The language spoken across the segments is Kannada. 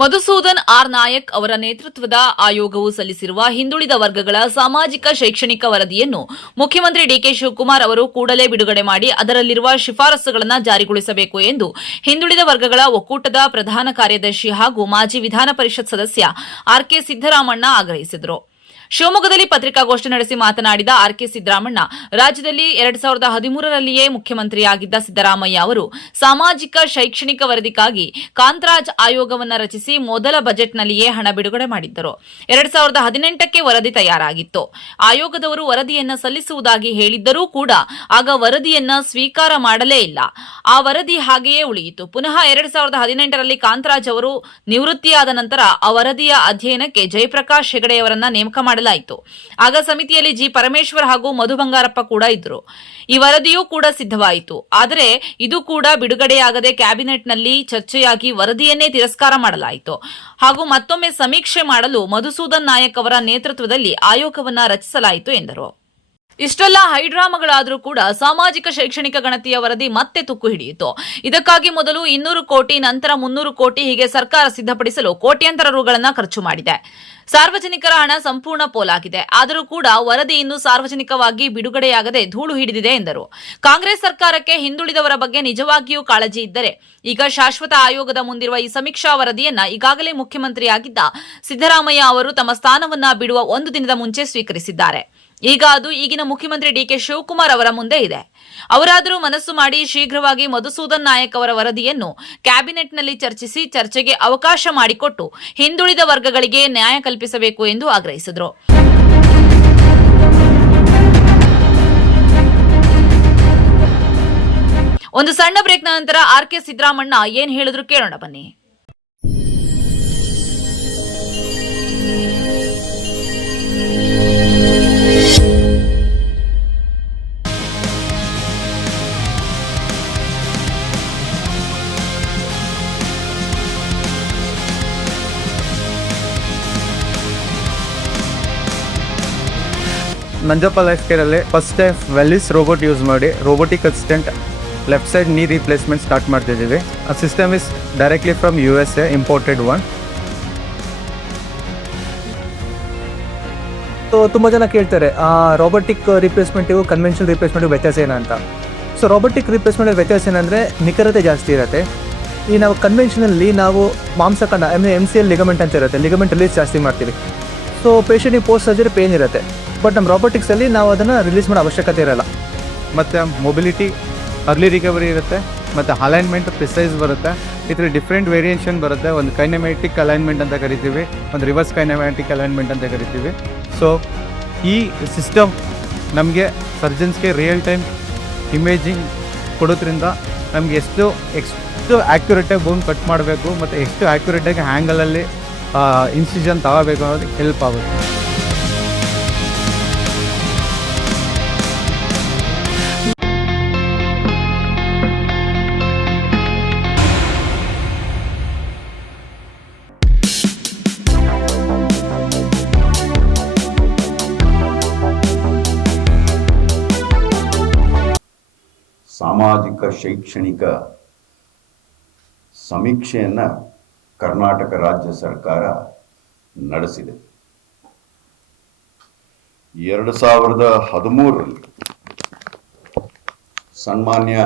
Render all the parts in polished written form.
ಮಧುಸೂದನ್ ಆರ್ ನಾಯಕ್ ಅವರ ನೇತೃತ್ವದ ಆಯೋಗವು ಸಲ್ಲಿಸಿರುವ ಹಿಂದುಳಿದ ವರ್ಗಗಳ ಸಾಮಾಜಿಕ ಶೈಕ್ಷಣಿಕ ವರದಿಯನ್ನು ಮುಖ್ಯಮಂತ್ರಿ ಡಿಕೆ ಶಿವಕುಮಾರ್ ಅವರು ಕೂಡಲೇ ಬಿಡುಗಡೆ ಮಾಡಿ ಅದರಲ್ಲಿರುವ ಶಿಫಾರಸುಗಳನ್ನು ಜಾರಿಗೊಳಿಸಬೇಕು ಎಂದು ಹಿಂದುಳಿದ ವರ್ಗಗಳ ಒಕ್ಕೂಟದ ಪ್ರಧಾನ ಕಾರ್ಯದರ್ಶಿ ಹಾಗೂ ಮಾಜಿ ವಿಧಾನ ಪರಿಷತ್ ಸದಸ್ಯ ಆರ್ಕೆ ಸಿದ್ದರಾಮಣ್ಣ ಆಗ್ರಹಿಸಿದರು. ಶಿವಮೊಗ್ಗದಲ್ಲಿ ಪತ್ರಿಕಾಗೋಷ್ಠಿ ನಡೆಸಿ ಮಾತನಾಡಿದ ಆರ್ಕೆ ಸಿದ್ದರಾಮಣ್ಣ, ರಾಜ್ಯದಲ್ಲಿ 2013ರಲ್ಲಿಯೇ ಮುಖ್ಯಮಂತ್ರಿಯಾಗಿದ್ದ ಸಿದ್ದರಾಮಯ್ಯ ಅವರು ಸಾಮಾಜಿಕ ಶೈಕ್ಷಣಿಕ ವರದಿಗಾಗಿ ಕಾಂತರಾಜ್ ಆಯೋಗವನ್ನು ರಚಿಸಿ ಮೊದಲ ಬಜೆಟ್ನಲ್ಲಿಯೇ ಹಣ ಬಿಡುಗಡೆ ಮಾಡಿದ್ದರು. 2018ಕ್ಕೆ ವರದಿ ತಯಾರಾಗಿತ್ತು. ಆಯೋಗದವರು ವರದಿಯನ್ನು ಸಲ್ಲಿಸುವುದಾಗಿ ಹೇಳಿದ್ದರೂ ಕೂಡ ಆಗ ವರದಿಯನ್ನ ಸ್ವೀಕಾರ ಮಾಡಲೇ ಇಲ್ಲ. ಆ ವರದಿ ಹಾಗೆಯೇ ಉಳಿಯಿತು. ಪುನಃ 2018ರಲ್ಲಿ ಕಾಂತರಾಜ್ ಅವರು ನಿವೃತ್ತಿಯಾದ ನಂತರ ಆ ವರದಿಯ ಅಧ್ಯಯನಕ್ಕೆ ಜಯಪ್ರಕಾಶ್ ಹೆಗಡೆಯವರನ್ನ ನೇಮಕ ಮಾಡಲಾಯಿತು. ಆಗ ಸಮಿತಿಯಲ್ಲಿ ಜಿ ಪರಮೇಶ್ವರ್ ಹಾಗೂ ಮಧು ಬಂಗಾರಪ್ಪ ಕೂಡ ಇದ್ದರು. ಈ ವರದಿಯೂ ಕೂಡ ಸಿದ್ಧವಾಯಿತು. ಆದರೆ ಇದು ಕೂಡ ಬಿಡುಗಡೆಯಾಗದೆ ಕ್ಯಾಬಿನೆಟ್ನಲ್ಲಿ ಚರ್ಚೆಯಾಗಿ ವರದಿಯನ್ನೇ ತಿರಸ್ಕಾರ ಮಾಡಲಾಯಿತು ಹಾಗೂ ಮತ್ತೊಮ್ಮೆ ಸಮೀಕ್ಷೆ ಮಾಡಲು ಮಧುಸೂದನ್ ನಾಯಕ್ ಅವರ ನೇತೃತ್ವದಲ್ಲಿ ಆಯೋಗವನ್ನ ರಚಿಸಲಾಯಿತು ಎಂದರು. ಇಷ್ಟೆಲ್ಲ ಹೈಡ್ರಾಮಾಗಳಾದರೂ ಕೂಡ ಸಾಮಾಜಿಕ ಶೈಕ್ಷಣಿಕ ಗಣತಿಯ ವರದಿ ಮತ್ತೆ ತುಕ್ಕು ಹಿಡಿಯಿತು. ಇದಕ್ಕಾಗಿ ಮೊದಲು 200 ಕೋಟಿ, ನಂತರ 300 ಕೋಟಿ ಹೀಗೆ ಸರ್ಕಾರ ಸಿದ್ಧಪಡಿಸಲು ಕೋಟ್ಯಾಂತರ ರುಗಳನ್ನು ಖರ್ಚು ಮಾಡಿದೆ. ಸಾರ್ವಜನಿಕರ ಹಣ ಸಂಪೂರ್ಣ ಪೋಲಾಗಿದೆ. ಆದರೂ ಕೂಡ ವರದಿ ಇನ್ನೂ ಸಾರ್ವಜನಿಕವಾಗಿ ಬಿಡುಗಡೆಯಾಗದೆ ಧೂಳು ಹಿಡಿದಿದೆ ಎಂದರು. ಕಾಂಗ್ರೆಸ್ ಸರ್ಕಾರಕ್ಕೆ ಹಿಂದುಳಿದವರ ಬಗ್ಗೆ ನಿಜವಾಗಿಯೂ ಕಾಳಜಿ ಇದ್ದರೆ ಈಗ ಶಾಶ್ವತ ಆಯೋಗದ ಮುಂದಿರುವ ಈ ಸಮೀಕ್ಷಾ ವರದಿಯನ್ನ ಈಗಾಗಲೇ ಮುಖ್ಯಮಂತ್ರಿಯಾಗಿದ್ದ ಸಿದ್ದರಾಮಯ್ಯ ಅವರು ತಮ್ಮ ಸ್ಥಾನವನ್ನ ಬಿಡುವ ಒಂದು ದಿನದ ಮುಂಚೆ ಸ್ವೀಕರಿಸಿದ್ದಾರೆ. ಈಗ ಅದು ಈಗಿನ ಮುಖ್ಯಮಂತ್ರಿ ಡಿಕೆ ಶಿವಕುಮಾರ್ ಅವರ ಮುಂದೆ ಇದೆ. ಅವರಾದರೂ ಮನಸ್ಸು ಮಾಡಿ ಶೀಘ್ರವಾಗಿ ಮಧುಸೂದನ್ ನಾಯಕ್ ಅವರ ವರದಿಯನ್ನು ಕ್ಯಾಬಿನೆಟ್ನಲ್ಲಿ ಚರ್ಚಿಸಿ ಚರ್ಚೆಗೆ ಅವಕಾಶ ಮಾಡಿಕೊಟ್ಟು ಹಿಂದುಳಿದ ವರ್ಗಗಳಿಗೆ ನ್ಯಾಯ ಕಲ್ಪಿಸಬೇಕು ಎಂದು ಆಗ್ರಹಿಸಿದರು. ಒಂದು ಸಣ್ಣ ಬ್ರೇಕ್ನ ನಂತರ ಆರ್ಕೆ ಸಿದ್ದರಾಮಣ್ಣ ಏನ್ ಹೇಳಿದ್ರು ಕೇಳೋಣ ಬನ್ನಿ. ನಂಜಪ್ಪ ಲೈಫ್ ಕೇರಲ್ಲಿ first time Velys robot use ಮಾಡಿ robotic assistant left side knee replacement start ಮಾಡ್ತಿದ್ದೀವಿ. ಆ system is directly from USA imported one. So ತುಂಬ ಜನ ಕೇಳ್ತಾರೆ ರೋಬೋಟಿಕ್ ರಿಪ್ಲೇಸ್ಮೆಂಟಿಗೂ ಕನ್ವೆನ್ಷನಲ್ ರಿಪ್ಲೇಸ್ಮೆಂಟಿಗೂ ವ್ಯತ್ಯಾಸ ಏನಂತ. ಸೊ ರೋಬೋಟಿಕ್ ರಿಪ್ಲೇಸ್ಮೆಂಟ್ ವ್ಯತ್ಯಾಸ ಏನಂದರೆ ನಿಖರತೆ ಜಾಸ್ತಿ ಇರುತ್ತೆ. ಈ ನಾವು ಕನ್ವೆನ್ಷನಲ್ಲಿ ನಾವು ಮಾಂಸಖಂಡ MCL ಲಿಗಮೆಂಟ್ ಅಂತ ಇರುತ್ತೆ, ಲಿಗಮೆಂಟ್ ರಿಲೀಸ್ ಜಾಸ್ತಿ ಮಾಡ್ತೀವಿ. ಸೊ ಪೇಷಂಟಿಗೆ ಪೋಸ್ಟ್ ಸರ್ಜರಿ ಪೇನ್ ಇರುತ್ತೆ. ಬಟ್ ನಮ್ಮ ರೋಬೋಟಿಕ್ಸಲ್ಲಿ ನಾವು ಅದನ್ನು ರಿಲೀಸ್ ಮಾಡೋ ಅವಶ್ಯಕತೆ ಇರೋಲ್ಲ. ಮತ್ತು ಮೊಬಿಲಿಟಿ ಅರ್ಲಿ ರಿಕವರಿ ಇರುತ್ತೆ, ಮತ್ತು ಅಲೈನ್ಮೆಂಟ್ ಪ್ರಿಸೈಸ್ ಬರುತ್ತೆ. ಇದರ ಡಿಫ್ರೆಂಟ್ ವೇರಿಯೇಷನ್ ಬರುತ್ತೆ. ಒಂದು ಕೈನೆಮ್ಯಾಟಿಕ್ ಅಲೈನ್ಮೆಂಟ್ ಅಂತ ಕರಿತೀವಿ, ಒಂದು ರಿವರ್ಸ್ ಕೈನೆಮ್ಯಾಟಿಕ್ ಅಲೈನ್ಮೆಂಟ್ ಅಂತ ಕರಿತೀವಿ. ಸೊ ಈ ಸಿಸ್ಟಮ್ ನಮಗೆ ಸರ್ಜನ್ಸ್ಗೆ ರಿಯಲ್ ಟೈಮ್ ಇಮೇಜಿಂಗ್ ಕೊಡೋದ್ರಿಂದ ನಮಗೆ ಎಷ್ಟು ಆ್ಯಕ್ಯುರೇಟಾಗಿ ಬೋನ್ ಕಟ್ ಮಾಡಬೇಕು ಮತ್ತು ಎಷ್ಟು ಆ್ಯಕ್ಯುರೇಟಾಗಿ ಹ್ಯಾಂಗಲಲ್ಲಿ ಇನ್ಸಿಷನ್ ತಗೋಬೇಕು ಅನ್ನೋದಕ್ಕೆ ಹೆಲ್ಪ್ ಆಗುತ್ತೆ. ಸಾಮಾಜಿಕ ಶೈಕ್ಷಣಿಕ ಸಮೀಕ್ಷೆಯನ್ನು ಕರ್ನಾಟಕ ರಾಜ್ಯ ಸರ್ಕಾರ ನಡೆಸಿದೆ. 2013ರಲ್ಲಿ ಸನ್ಮಾನ್ಯ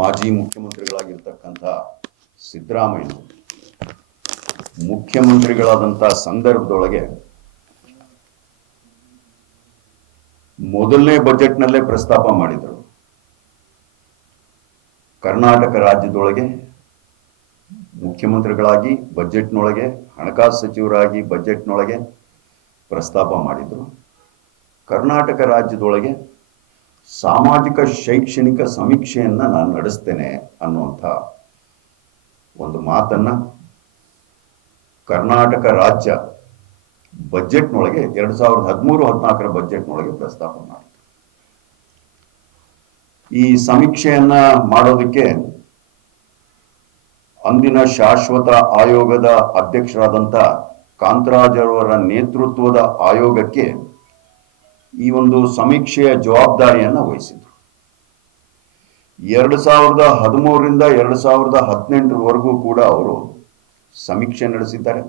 ಮಾಜಿ ಮುಖ್ಯಮಂತ್ರಿಗಳಾಗಿರ್ತಕ್ಕಂಥ ಸಿದ್ದರಾಮಯ್ಯ ಮುಖ್ಯಮಂತ್ರಿಗಳಾದಂಥ ಸಂದರ್ಭದೊಳಗೆ ಮೊದಲನೇ ಬಜೆಟ್ನಲ್ಲೇ ಪ್ರಸ್ತಾಪ ಮಾಡಿದರು. ಕರ್ನಾಟಕ ರಾಜ್ಯದೊಳಗೆ ಮುಖ್ಯಮಂತ್ರಿಗಳಾಗಿ ಬಜೆಟ್ನೊಳಗೆ, ಹಣಕಾಸು ಸಚಿವರಾಗಿ ಬಜೆಟ್ನೊಳಗೆ ಪ್ರಸ್ತಾಪ ಮಾಡಿದರು. ಕರ್ನಾಟಕ ರಾಜ್ಯದೊಳಗೆ ಸಾಮಾಜಿಕ ಶೈಕ್ಷಣಿಕ ಸಮೀಕ್ಷೆಯನ್ನು ನಾನು ನಡೆಸ್ತೇನೆ ಅನ್ನುವಂಥ ಒಂದು ಮಾತನ್ನು ಕರ್ನಾಟಕ ರಾಜ್ಯ ಬಜೆಟ್ನೊಳಗೆ 2013-14ರ ಬಜೆಟ್ನೊಳಗೆ ಪ್ರಸ್ತಾಪ ಮಾಡಿದರು. ಈ ಸಮೀಕ್ಷೆಯನ್ನ ಮಾಡೋದಕ್ಕೆ ಅಂದಿನ ಶಾಶ್ವತ ಆಯೋಗದ ಅಧ್ಯಕ್ಷರಾದಂಥ ಕಾಂತರಾಜ್ ಅವರ ನೇತೃತ್ವದ ಆಯೋಗಕ್ಕೆ ಈ ಒಂದು ಸಮೀಕ್ಷೆಯ ಜವಾಬ್ದಾರಿಯನ್ನು ವಹಿಸಿದ್ರು. 2013ರಿಂದ 2018ರವರೆಗೂ ಕೂಡ ಅವರು ಸಮೀಕ್ಷೆ ನಡೆಸಿದ್ದಾರೆ.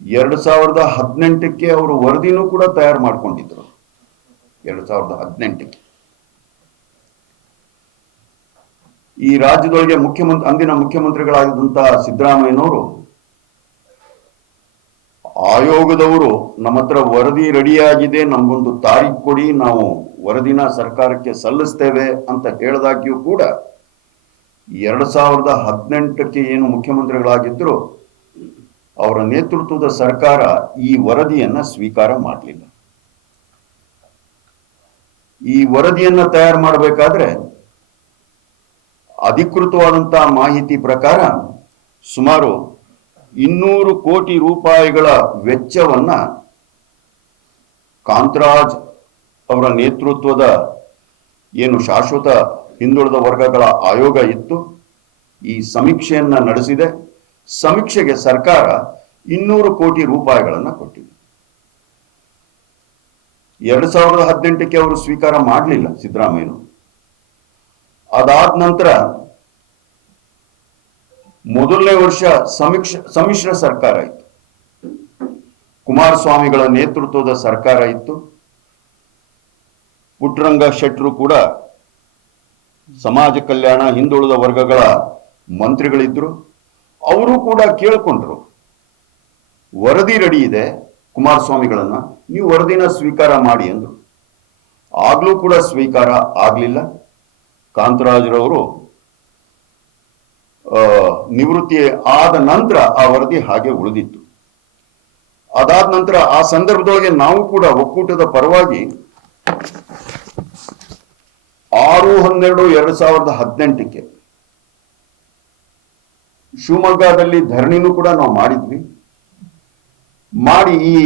2018ಕ್ಕೆ ಅವರು ವರದಿನೂ ಕೂಡ ತಯಾರು ಮಾಡಿಕೊಂಡಿದ್ರು. 2018ಕ್ಕೆ ಈ ರಾಜ್ಯದೊಳಗೆ ಅಂದಿನ ಮುಖ್ಯಮಂತ್ರಿಗಳಾಗಿದ್ದಂತಹ ಸಿದ್ದರಾಮಯ್ಯನವರು ಆಯೋಗದವರು ನಮ್ಮ ಹತ್ರ ವರದಿ ರೆಡಿಯಾಗಿದೆ, ನಮಗೊಂದು ತಾರೀಖು ಕೊಡಿ, ನಾವು ವರದಿನ ಸರ್ಕಾರಕ್ಕೆ ಸಲ್ಲಿಸ್ತೇವೆ ಅಂತ ಹೇಳಿದಾಗ್ಯೂ ಕೂಡ 2018ಕ್ಕೆ ಏನು ಮುಖ್ಯಮಂತ್ರಿಗಳಾಗಿದ್ರು ಅವರ ನೇತೃತ್ವದ ಸರ್ಕಾರ ಈ ವರದಿಯನ್ನ ಸ್ವೀಕಾರ ಮಾಡಲಿಲ್ಲ. ಈ ವರದಿಯನ್ನ ತಯಾರು ಮಾಡಬೇಕಾದ್ರೆ ಅಧಿಕೃತವಾದಂತಹ ಮಾಹಿತಿ ಪ್ರಕಾರ ಸುಮಾರು 200 ಕೋಟಿ ರೂಪಾಯಿಗಳ ವೆಚ್ಚವನ್ನ ಕಾಂತರಾಜ್ ಅವರ ನೇತೃತ್ವದ ಏನು ಶಾಶ್ವತ ಹಿಂದುಳಿದ ವರ್ಗಗಳ ಆಯೋಗ ಇತ್ತು, ಈ ಸಮೀಕ್ಷೆಯನ್ನ ನಡೆಸಿದೆ. ಸಮೀಕ್ಷೆಗೆ ಸರ್ಕಾರ 200 ಕೋಟಿ ರೂಪಾಯಿಗಳನ್ನ ಕೊಟ್ಟಿದೆ. 2018ಕ್ಕೆ ಅವರು ಸ್ವೀಕಾರ ಮಾಡಲಿಲ್ಲ ಸಿದ್ದರಾಮಯ್ಯನು. ಅದಾದ ನಂತರ ಮೊದಲನೇ ವರ್ಷ ಸಮ್ಮಿಶ್ರ ಸರ್ಕಾರ ಇತ್ತು, ಕುಮಾರಸ್ವಾಮಿಗಳ ನೇತೃತ್ವದ ಸರ್ಕಾರ ಇತ್ತು. ಪುಟ್ಟರಂಗ ಶೆಟ್ಟರು ಕೂಡ ಸಮಾಜ ಕಲ್ಯಾಣ ಹಿಂದುಳಿದ ವರ್ಗಗಳ ಮಂತ್ರಿಗಳಿದ್ರು. ಅವರು ಕೂಡ ಕೇಳ್ಕೊಂಡ್ರು, ವರದಿ ರೆಡಿ ಇದೆ, ಕುಮಾರಸ್ವಾಮಿಗಳನ್ನ ನೀವು ವರದಿನ ಸ್ವೀಕಾರ ಮಾಡಿ ಅಂದ್ರು. ಆಗ್ಲೂ ಕೂಡ ಸ್ವೀಕಾರ ಆಗ್ಲಿಲ್ಲ. ಕಾಂತರಾಜ್ರವರು ನಿವೃತ್ತಿ ಆದ ನಂತರ ಆ ವರದಿ ಹಾಗೆ ಉಳಿದಿತ್ತು. ಅದಾದ ನಂತರ ಆ ಸಂದರ್ಭದೊಳಗೆ ನಾವು ಕೂಡ ಒಕ್ಕೂಟದ ಪರವಾಗಿ 6/12/2018ಕ್ಕೆ ಶಿವಮೊಗ್ಗದಲ್ಲಿ ಧರಣಿನೂ ಕೂಡ ನಾವು ಮಾಡಿದ್ವಿ. ಮಾಡಿ ಈ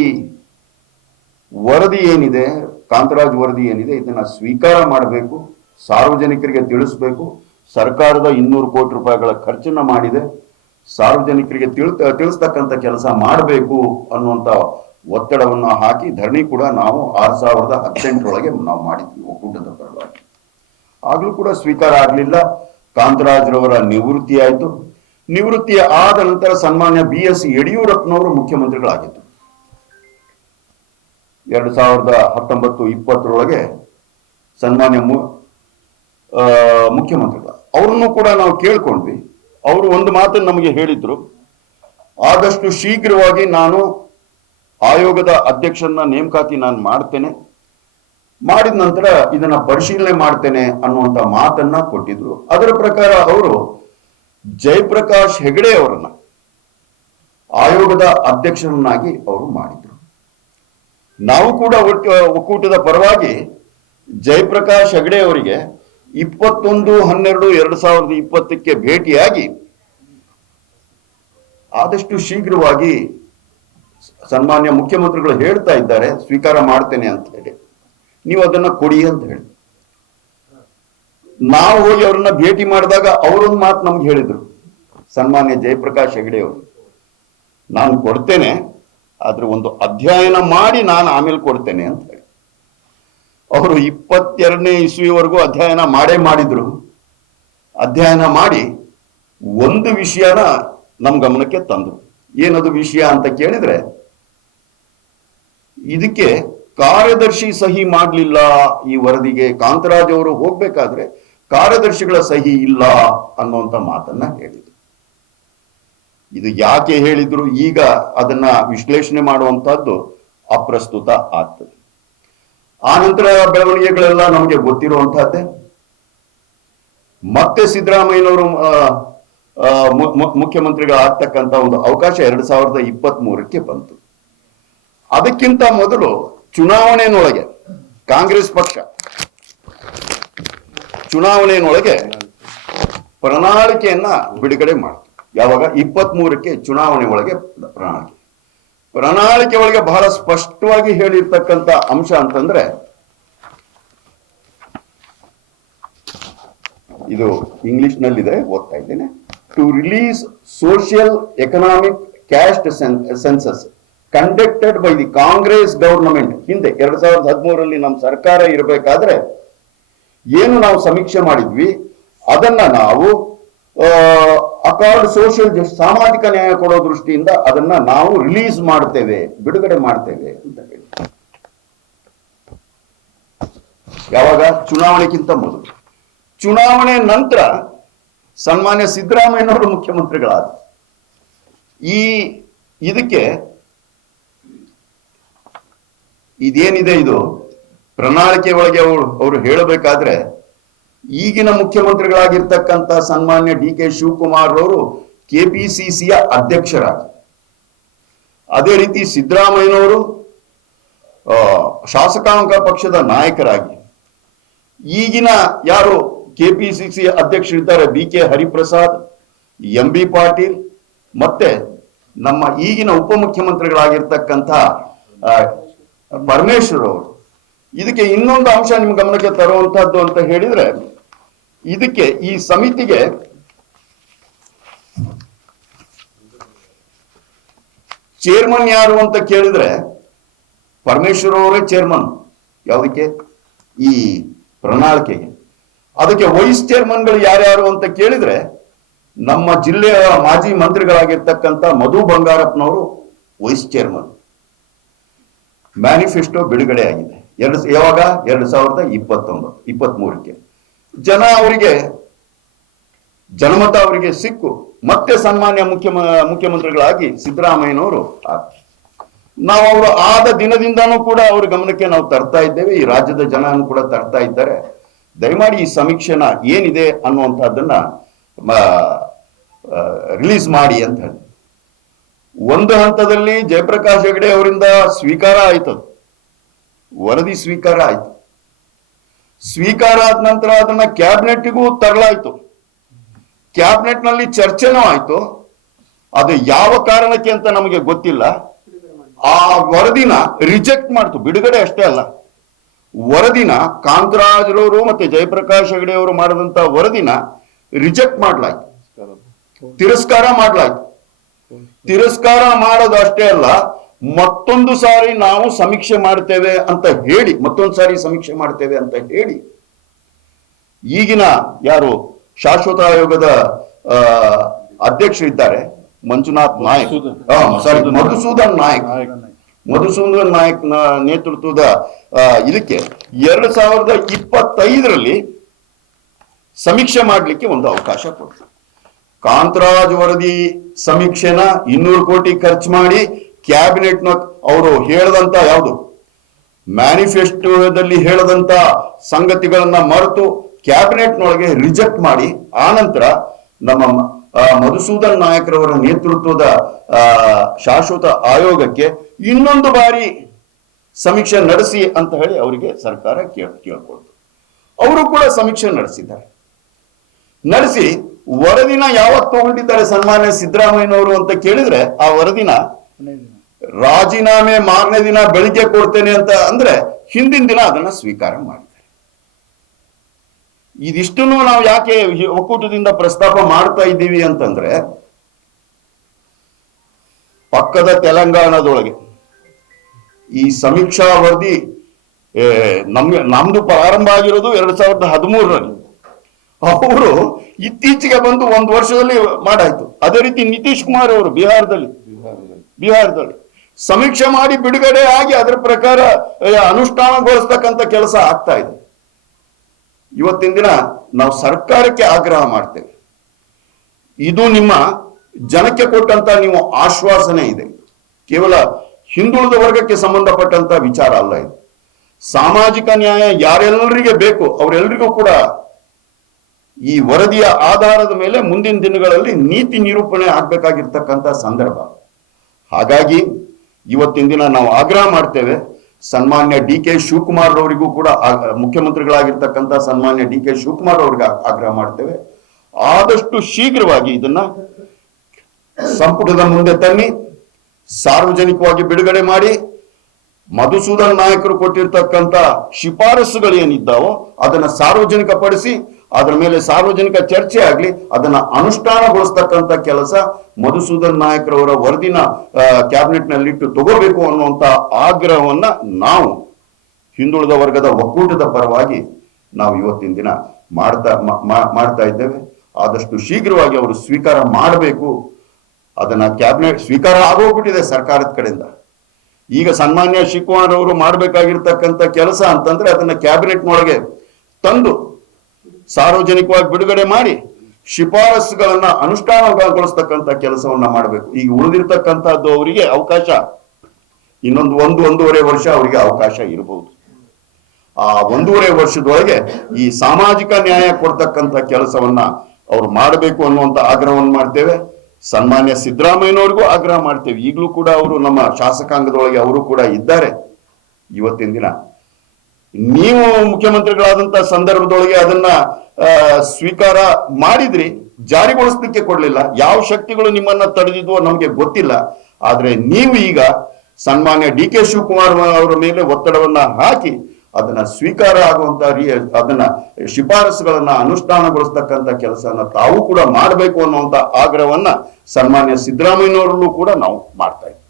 ವರದಿ ಏನಿದೆ, ಕಾಂತರಾಜ್ ವರದಿ ಏನಿದೆ, ಇದನ್ನ ಸ್ವೀಕಾರ ಮಾಡಬೇಕು, ಸಾರ್ವಜನಿಕರಿಗೆ ತಿಳಿಸ್ಬೇಕು. ಸರ್ಕಾರದ 200 ಕೋಟಿ ರೂಪಾಯಿಗಳ ಖರ್ಚನ್ನ ಮಾಡಿದೆ, ಸಾರ್ವಜನಿಕರಿಗೆ ತಿಳಿಸ್ತಕ್ಕಂಥ ಕೆಲಸ ಮಾಡಬೇಕು ಅನ್ನುವಂಥ ಒತ್ತಡವನ್ನು ಹಾಕಿ ಧರಣಿ ಕೂಡ ನಾವು 2018ರೊಳಗೆ ನಾವು ಮಾಡಿದ್ವಿ ಒಕ್ಕೂಟದ ಪರವಾಗಿ. ಆಗ್ಲೂ ಕೂಡ ಸ್ವೀಕಾರ ಆಗಲಿಲ್ಲ. ಕಾಂತರಾಜ್ರವರ ನಿವೃತ್ತಿ ಆಯಿತು. ನಿವೃತ್ತಿ ಆದ ನಂತರ ಸನ್ಮಾನ್ಯ BS ಯಡಿಯೂರಪ್ಪನವರು ಮುಖ್ಯಮಂತ್ರಿಗಳಾಗಿದ್ದರು. 2019-20ರೊಳಗೆ ಸನ್ಮಾನ್ಯ ಮುಖ್ಯಮಂತ್ರಿಗಳ ಅವ್ರನ್ನು ಕೂಡ ನಾವು ಕೇಳ್ಕೊಂಡ್ವಿ. ಅವರು ಒಂದು ಮಾತನ್ನು ನಮಗೆ ಹೇಳಿದ್ರು, ಆದಷ್ಟು ಶೀಘ್ರವಾಗಿ ನಾನು ಆಯೋಗದ ಅಧ್ಯಕ್ಷರನ್ನ ನೇಮಕಾತಿ ನಾನು ಮಾಡ್ತೇನೆ, ಮಾಡಿದ ನಂತರ ಇದನ್ನ ಪರಿಶೀಲನೆ ಮಾಡ್ತೇನೆ ಅನ್ನುವಂತ ಮಾತನ್ನ ಕೊಟ್ಟಿದ್ರು. ಅದರ ಪ್ರಕಾರ ಅವರು ಜಯಪ್ರಕಾಶ್ ಹೆಗಡೆ ಅವರನ್ನ ಆಯೋಗದ ಅಧ್ಯಕ್ಷರನ್ನಾಗಿ ಅವರು ಮಾಡಿದ್ರು. ನಾವು ಕೂಡ ಒಕ್ಕೂಟದ ಪರವಾಗಿ ಜಯಪ್ರಕಾಶ್ ಹೆಗಡೆ ಅವರಿಗೆ 21/12/2020ಕ್ಕೆ ಭೇಟಿಯಾಗಿ ಆದಷ್ಟು ಶೀಘ್ರವಾಗಿ ಸನ್ಮಾನ್ಯ ಮುಖ್ಯಮಂತ್ರಿಗಳು ಹೇಳ್ತಾ ಇದ್ದಾರೆ ಸ್ವೀಕಾರ ಮಾಡ್ತೇನೆ ಅಂತ ಹೇಳಿ, ನೀವು ಅದನ್ನ ಕೊಡಿ ಅಂತ ಹೇಳಿ. ನಾವು ಹೋಗಿ ಅವ್ರನ್ನ ಭೇಟಿ ಮಾಡಿದಾಗ ಅವರೊಂದು ಮಾತು ನಮ್ಗೆ ಹೇಳಿದ್ರು, ಸನ್ಮಾನ್ಯ ಜಯಪ್ರಕಾಶ್ ಹೆಗಡೆ ಅವರು, ನಾನು ಕೊಡ್ತೇನೆ, ಆದ್ರೆ ಒಂದು ಅಧ್ಯಯನ ಮಾಡಿ ನಾನು ಆಮೇಲೆ ಕೊಡ್ತೇನೆ ಅಂತ ಹೇಳಿ. ಅವರು 22ನೇ ಇಸ್ವಿವರೆಗೂ ಅಧ್ಯಯನ ಮಾಡಿದ್ರು. ಅಧ್ಯಯನ ಮಾಡಿ ಒಂದು ವಿಷಯನ ನಮ್ ಗಮನಕ್ಕೆ ತಂದ್ರು. ಏನದು ವಿಷಯ ಅಂತ ಕೇಳಿದ್ರೆ, ಇದಕ್ಕೆ ಕಾರ್ಯದರ್ಶಿ ಸಹಿ ಮಾಡಲಿಲ್ಲ. ಈ ವರದಿಗೆ ಕಾಂತರಾಜ್ ಅವರು ಹೋಗ್ಬೇಕಾದ್ರೆ ಕಾರ್ಯದರ್ಶಿಗಳ ಸಹಿ ಇಲ್ಲ ಅನ್ನುವಂತ ಮಾತನ್ನ ಹೇಳಿದ್ರು. ಇದು ಯಾಕೆ ಹೇಳಿದ್ರು ಈಗ ಅದನ್ನ ವಿಶ್ಲೇಷಣೆ ಮಾಡುವಂತಹದ್ದು ಅಪ್ರಸ್ತುತ ಆಗ್ತದೆ. ಆ ನಂತರ ಬೆಳವಣಿಗೆಗಳೆಲ್ಲ ನಮಗೆ ಗೊತ್ತಿರುವಂತಹದ್ದೇ. ಮತ್ತೆ ಸಿದ್ದರಾಮಯ್ಯನವರು ಮುಖ್ಯಮಂತ್ರಿಗಳಾಗ್ತಕ್ಕಂಥ ಒಂದು ಅವಕಾಶ 2023ಕ್ಕೆ ಬಂತು. ಅದಕ್ಕಿಂತ ಮೊದಲು ಚುನಾವಣೆಯೊಳಗೆ ಕಾಂಗ್ರೆಸ್ ಪಕ್ಷ ಚುನಾವಣೆಯೊಳಗೆ ಪ್ರಣಾಳಿಕೆಯನ್ನ ಬಿಡುಗಡೆ ಮಾಡಿತು. ಯಾವಾಗ 23ಕ್ಕೆ ಚುನಾವಣೆ ಒಳಗೆ ಪ್ರಣಾಳಿಕೆ ಒಳಗೆ ಬಹಳ ಸ್ಪಷ್ಟವಾಗಿ ಹೇಳಿರ್ತಕ್ಕಂಥ ಅಂಶ ಅಂತಂದ್ರೆ, ಇದು ಇಂಗ್ಲಿಷ್ ನಲ್ಲಿದೆ, ಓದ್ತಾ ಇದ್ದೇನೆ. To release social economic caste census conducted by the Congress government. ಹಿಂದೆ 2013ರಲ್ಲಿ ನಮ್ಮ ಸರ್ಕಾರ ಇರಬೇಕಾದ್ರೆ ಏನು ನಾವು ಸಮೀಕ್ಷೆ ಮಾಡಿದ್ವಿ ಅದನ್ನ ನಾವು ಅಕಾರ್ಡ್ ಸೋಷಿಯಲ್ ಜಸ್ಟಿಸ್, ಸಾಮಾಜಿಕ ನ್ಯಾಯ ಕೊಡೋ ದೃಷ್ಟಿಯಿಂದ ಅದನ್ನ ನಾವು ರಿಲೀಸ್ ಮಾಡ್ತೇವೆ, ಬಿಡುಗಡೆ ಮಾಡ್ತೇವೆ ಅಂತ ಹೇಳಿ. ಯಾವಾಗ? ಚುನಾವಣೆಗಿಂತ ಮೊದಲು. ಚುನಾವಣೆ ನಂತರ ಸನ್ಮಾನ್ಯ ಸಿದ್ದರಾಮಯ್ಯನವರು ಮುಖ್ಯಮಂತ್ರಿಗಳಾದ ಇದಕ್ಕೆ ಇದೇನಿದೆ ಇದು ಪ್ರಣಾಳಿಕೆ ಒಳಗೆ ಅವರು ಹೇಳಬೇಕಾದ್ರೆ ಈಗಿನ ಮುಖ್ಯಮಂತ್ರಿಗಳಾಗಿರ್ತಕ್ಕಂಥ ಸನ್ಮಾನ್ಯ ಡಿ.ಕೆ. ಶಿವಕುಮಾರ್ ಅವರು ಕೆಪಿಸಿಸಿಯ ಅಧ್ಯಕ್ಷರಾಗಿ, ಅದೇ ರೀತಿ ಸಿದ್ದರಾಮಯ್ಯನವರು ಶಾಸಕಾಂಗ ಪಕ್ಷದ ನಾಯಕರಾಗಿ, ಈಗಿನ ಯಾರು ಕೆಪಿಸಿಸಿ ಅಧ್ಯಕ್ಷರಿದ್ದಾರೆ ಬಿ.ಕೆ. ಹರಿಪ್ರಸಾದ್, ಎಂ.ಬಿ. ಪಾಟೀಲ್, ಮತ್ತೆ ನಮ್ಮ ಈಗಿನ ಉಪಮುಖ್ಯಮಂತ್ರಿಗಳಾಗಿರ್ತಕ್ಕಂಥ ಪರಮೇಶ್ವರ್ ಅವರು. ಇದಕ್ಕೆ ಇನ್ನೊಂದು ಅಂಶ ನಿಮ್ಮ ಗಮನಕ್ಕೆ ತರುವಂತಹದ್ದು ಅಂತ ಹೇಳಿದ್ರೆ, ಇದಕ್ಕೆ ಈ ಸಮಿತಿಗೆ ಚೇರ್ಮನ್ ಯಾರು ಅಂತ ಕೇಳಿದ್ರೆ ಪರಮೇಶ್ವರ್ ಅವರೇ ಚೇರ್ಮನ್. ಯಾವುದಕ್ಕೆ? ಈ ಪ್ರಣಾಳಿಕೆಗೆ. ಅದಕ್ಕೆ ವೈಸ್ ಚೇರ್ಮನ್ಗಳು ಯಾರ್ಯಾರು ಅಂತ ಕೇಳಿದ್ರೆ ನಮ್ಮ ಜಿಲ್ಲೆಯ ಮಾಜಿ ಮಂತ್ರಿಗಳಾಗಿರ್ತಕ್ಕಂಥ ಮಧು ಬಂಗಾರಪ್ಪನವರು ವೈಸ್ ಚೇರ್ಮನ್. ಮ್ಯಾನಿಫೆಸ್ಟೋ ಬಿಡುಗಡೆ ಆಗಿದೆ. ಯಾವಾಗ? 2023ಕ್ಕೆ ಜನಮತ ಅವರಿಗೆ ಸಿಕ್ಕು ಮತ್ತೆ ಸನ್ಮಾನ್ಯ ಮುಖ್ಯಮಂತ್ರಿಗಳಾಗಿ ಸಿದ್ದರಾಮಯ್ಯನವರು ನಾವು ಅವರು ಆದ ದಿನದಿಂದಾನೂ ಕೂಡ ಅವ್ರ ಗಮನಕ್ಕೆ ನಾವು ತರ್ತಾ ಇದ್ದೇವೆ. ಈ ರಾಜ್ಯದ ಜನನು ಕೂಡ ತರ್ತಾ ಇದ್ದಾರೆ. ದಯಮಾಡಿ ಈ ಸಮೀಕ್ಷೆನ ಏನಿದೆ ಅನ್ನುವಂಥದ್ದನ್ನ ರಿಲೀಸ್ ಮಾಡಿ ಅಂತ ಹೇಳಿ. ಒಂದು ಹಂತದಲ್ಲಿ ಜಯಪ್ರಕಾಶ್ ಹೆಗಡೆ ಅವರಿಂದ ಸ್ವೀಕಾರ ಆಯ್ತು, ವರದಿ ಸ್ವೀಕಾರ ಆಯ್ತು. ಸ್ವೀಕಾರ ಆದ ನಂತರ ಅದನ್ನ ಕ್ಯಾಬಿನೆಟ್ಗೂ ತರಲಾಯ್ತು. ಕ್ಯಾಬಿನೆಟ್ ನಲ್ಲಿ ಚರ್ಚೆನೂ ಆಯ್ತು. ಅದು ಯಾವ ಕಾರಣಕ್ಕೆ ಅಂತ ನಮಗೆ ಗೊತ್ತಿಲ್ಲ. ಆ ವರದಿನ ರಿಜೆಕ್ಟ್ ಮಾಡ್ತು. ಬಿಡುಗಡೆ ಅಷ್ಟೇ ಅಲ್ಲ, ವರದಿನ ಕಾಂತರಾಜ್ರವರು ಮತ್ತೆ ಜಯಪ್ರಕಾಶ್ ಹೆಗಡೆ ಅವರು ಮಾಡಿದಂತ ವರದಿನ ರಿಜೆಕ್ಟ್ ಮಾಡ್ಲಾಯ್ತು, ತಿರಸ್ಕಾರ ಮಾಡ್ಲಾಯ್ತು. ತಿರಸ್ಕಾರ ಮಾಡೋದು ಅಷ್ಟೇ ಅಲ್ಲ, ಮತ್ತೊಂದು ಸಾರಿ ನಾವು ಸಮೀಕ್ಷೆ ಮಾಡ್ತೇವೆ ಅಂತ ಹೇಳಿ, ಈಗಿನ ಯಾರು ಶಾಶ್ವತ ಆಯೋಗದ ಅಧ್ಯಕ್ಷರಿದ್ದಾರೆ ಮಂಜುನಾಥ್ ನಾಯಕ್, ಮಧುಸೂದನ್ ನಾಯಕ್ ನೇತೃತ್ವದ ಇದಕ್ಕೆ 2025ರಲ್ಲಿ ಸಮೀಕ್ಷೆ ಮಾಡಲಿಕ್ಕೆ ಒಂದು ಅವಕಾಶ ಕೊಡ್ತಾರೆ. ಕಾಂತರಾಜ್ ವರದಿ ಸಮೀಕ್ಷೆನ 200 ಕೋಟಿ ಖರ್ಚು ಮಾಡಿ ಕ್ಯಾಬಿನೆಟ್ನ ಅವರು ಹೇಳದಂತ ಯಾವುದು ಮ್ಯಾನಿಫೆಸ್ಟೋದಲ್ಲಿ ಹೇಳದಂತ ಸಂಗತಿಗಳನ್ನ ಮರೆತು ಕ್ಯಾಬಿನೆಟ್ನೊಳಗೆ ರಿಜೆಕ್ಟ್ ಮಾಡಿ ಆನಂತರ ನಮ್ಮ ಮಧುಸೂದನ್ ನಾಯಕರವರ ನೇತೃತ್ವದ ಶಾಶ್ವತ ಆಯೋಗಕ್ಕೆ ಇನ್ನೊಂದು ಬಾರಿ ಸಮೀಕ್ಷೆ ನಡೆಸಿ ಅಂತ ಹೇಳಿ ಅವರಿಗೆ ಸರ್ಕಾರ ಕೇಳ್ಕೊಳ್ತು. ಅವರು ಕೂಡ ಸಮೀಕ್ಷೆ ನಡೆಸಿ ವರದಿನ ಯಾವತ್ತು ತಗೊಂಡಿದ್ದಾರೆ ಸನ್ಮಾನ್ಯ ಸಿದ್ದರಾಮಯ್ಯನವರು ಅಂತ ಕೇಳಿದ್ರೆ, ಆ ವರದಿನ ರಾಜೀನಾಮೆ ಮಾರನೇ ದಿನ ಬೆಳಿಗ್ಗೆ ಕೊಡ್ತೇನೆ ಅಂತ ಅಂದ್ರೆ ಹಿಂದಿನ ದಿನ ಅದನ್ನ ಸ್ವೀಕಾರ ಮಾಡಿದ್ದಾರೆ. ಇದಿಷ್ಟನ್ನು ನಾವು ಯಾಕೆ ಒಕ್ಕೂಟದಿಂದ ಪ್ರಸ್ತಾಪ ಮಾಡ್ತಾ ಇದ್ದೀವಿ ಅಂತಂದ್ರೆ, ಪಕ್ಕದ ತೆಲಂಗಾಣದೊಳಗೆ ಈ ಸಮೀಕ್ಷಾ ವರದಿ ನಮ್ದು ಪ್ರಾರಂಭ ಆಗಿರೋದು 2013ರಲ್ಲಿ. ಅವರು ಇತ್ತೀಚೆಗೆ ಬಂದು 1 ವರ್ಷದಲ್ಲಿ ಮಾಡಾಯ್ತು. ಅದೇ ರೀತಿ ನಿತೀಶ್ ಕುಮಾರ್ ಅವರು ಬಿಹಾರದಲ್ಲಿ ಸಮೀಕ್ಷೆ ಮಾಡಿ ಬಿಡುಗಡೆ ಆಗಿ ಅದರ ಪ್ರಕಾರ ಅನುಷ್ಠಾನಗೊಳಿಸ್ತಕ್ಕಂಥ ಕೆಲಸ ಆಗ್ತಾ ಇದೆ. ಇವತ್ತಿನ ದಿನ ನಾವು ಸರ್ಕಾರಕ್ಕೆ ಆಗ್ರಹ ಮಾಡ್ತೇವೆ, ಇದು ನಿಮ್ಮ ಜನಕ್ಕೆ ಕೊಟ್ಟಂತ ನೀವು ಆಶ್ವಾಸನೆ ಇದೆ, ಕೇವಲ ಹಿಂದುಳಿದ ವರ್ಗಕ್ಕೆ ಸಂಬಂಧಪಟ್ಟಂತ ವಿಚಾರ ಅಲ್ಲ ಇದು. ಸಾಮಾಜಿಕ ನ್ಯಾಯ ಯಾರೆಲ್ಲರಿಗೆ ಬೇಕು ಅವರೆಲ್ಲರಿಗೂ ಕೂಡ ಈ ವರದಿಯ ಆಧಾರದ ಮೇಲೆ ಮುಂದಿನ ದಿನಗಳಲ್ಲಿ ನೀತಿ ನಿರೂಪಣೆ ಆಗ್ಬೇಕಾಗಿರ್ತಕ್ಕಂಥ ಸಂದರ್ಭ. ಹಾಗಾಗಿ ಇವತ್ತಿನ ದಿನ ನಾವು ಆಗ್ರಹ ಮಾಡ್ತೇವೆ, ಸನ್ಮಾನ್ಯ ಡಿ.ಕೆ. ಶಿವಕುಮಾರ್ ಅವರಿಗೂ ಕೂಡ ಮುಖ್ಯಮಂತ್ರಿಗಳಾಗಿರ್ತಕ್ಕಂಥ ಸನ್ಮಾನ್ಯ ಡಿ.ಕೆ. ಶಿವಕುಮಾರ್ ಅವರಿಗೆ ಆಗ್ರಹ ಮಾಡ್ತೇವೆ, ಆದಷ್ಟು ಶೀಘ್ರವಾಗಿ ಇದನ್ನ ಸಂಪುಟದ ಮುಂದೆ ತನ್ನಿ, ಸಾರ್ವಜನಿಕವಾಗಿ ಬಿಡುಗಡೆ ಮಾಡಿ, ಮಧುಸೂದನ್ ನಾಯಕರು ಕೊಟ್ಟಿರ್ತಕ್ಕಂಥ ಶಿಫಾರಸುಗಳು ಏನಿದ್ದಾವೋ ಅದನ್ನ ಸಾರ್ವಜನಿಕಪಡಿಸಿ, ಅದರ ಮೇಲೆ ಸಾರ್ವಜನಿಕ ಚರ್ಚೆ ಆಗ್ಲಿ, ಅದನ್ನ ಅನುಷ್ಠಾನಗೊಳಿಸ್ತಕ್ಕಂಥ ಕೆಲಸ ಮಧುಸೂದನ್ ನಾಯಕರವರ ವರದಿನ ಕ್ಯಾಬಿನೆಟ್ ನಲ್ಲಿಟ್ಟು ತಗೋಬೇಕು ಅನ್ನುವಂತ ಆಗ್ರಹವನ್ನ ನಾವು ಹಿಂದುಳಿದ ವರ್ಗದ ಒಕ್ಕೂಟದ ಪರವಾಗಿ ನಾವು ಇವತ್ತಿನ ದಿನ ಮಾಡ್ತಾ ಇದ್ದೇವೆ. ಆದಷ್ಟು ಶೀಘ್ರವಾಗಿ ಅವರು ಸ್ವೀಕಾರ ಮಾಡಬೇಕು. ಅದನ್ನ ಕ್ಯಾಬಿನೆಟ್ ಸ್ವೀಕಾರ ಆಗೋಗ್ಬಿಟ್ಟಿದೆ ಸರ್ಕಾರದ ಕಡೆಯಿಂದ. ಈಗ ಸನ್ಮಾನ್ಯ ಶಿವಕುಮಾರ್ ಅವರು ಮಾಡಬೇಕಾಗಿರ್ತಕ್ಕಂಥ ಕೆಲಸ ಅಂತಂದ್ರೆ ಅದನ್ನ ಕ್ಯಾಬಿನೆಟ್ನೊಳಗೆ ತಂದು ಸಾರ್ವಜನಿಕವಾಗಿ ಬಿಡುಗಡೆ ಮಾಡಿ ಶಿಫಾರಸುಗಳನ್ನ ಅನುಷ್ಠಾನಗೊಳಿಸ್ತಕ್ಕಂಥ ಕೆಲಸವನ್ನ ಮಾಡಬೇಕು. ಈಗ ಉಳಿದಿರ್ತಕ್ಕಂಥದ್ದು ಅವರಿಗೆ ಅವಕಾಶ ಇನ್ನೊಂದು ಒಂದೂವರೆ ವರ್ಷ ಅವರಿಗೆ ಅವಕಾಶ ಇರಬಹುದು. ಆ 1.5 ವರ್ಷದೊಳಗೆ ಈ ಸಾಮಾಜಿಕ ನ್ಯಾಯ ಕೊಡ್ತಕ್ಕಂಥ ಕೆಲಸವನ್ನ ಅವ್ರು ಮಾಡಬೇಕು ಅನ್ನುವಂಥ ಆಗ್ರಹವನ್ನು ಮಾಡ್ತೇವೆ. ಸನ್ಮಾನ್ಯ ಸಿದ್ದರಾಮಯ್ಯನವ್ರಿಗೂ ಆಗ್ರಹ ಮಾಡ್ತೇವೆ. ಈಗಲೂ ಕೂಡ ಅವರು ನಮ್ಮ ಶಾಸಕಾಂಗದೊಳಗೆ ಅವರು ಕೂಡ ಇದ್ದಾರೆ. ಇವತ್ತಿನ ದಿನ ನೀವು ಮುಖ್ಯಮಂತ್ರಿಗಳಾದಂತ ಸಂದರ್ಭದೊಳಗೆ ಅದನ್ನ ಸ್ವೀಕಾರ ಮಾಡಿದ್ರಿ, ಜಾರಿಗೊಳಿಸ್ಲಿಕ್ಕೆ ಕೊಡ್ಲಿಲ್ಲ. ಯಾವ ಶಕ್ತಿಗಳು ನಿಮ್ಮನ್ನ ತಡೆದಿದ್ವೋ ನಮ್ಗೆ ಗೊತ್ತಿಲ್ಲ. ಆದ್ರೆ ನೀವು ಈಗ ಸನ್ಮಾನ್ಯ ಡಿ.ಕೆ. ಶಿವಕುಮಾರ್ ಅವರ ಮೇಲೆ ಒತ್ತಡವನ್ನ ಹಾಕಿ ಅದನ್ನ ಸ್ವೀಕಾರ ಆಗುವಂತ ಅದನ್ನ ಶಿಫಾರಸುಗಳನ್ನ ಅನುಷ್ಠಾನಗೊಳಿಸ್ತಕ್ಕಂಥ ಕೆಲಸನ ತಾವು ಕೂಡ ಮಾಡಬೇಕು ಅನ್ನುವಂತ ಆಗ್ರಹವನ್ನ ಸನ್ಮಾನ್ಯ ಸಿದ್ದರಾಮಯ್ಯನವರಲ್ಲೂ ಕೂಡ ನಾವು ಮಾಡ್ತಾ ಇದ್ದೀವಿ.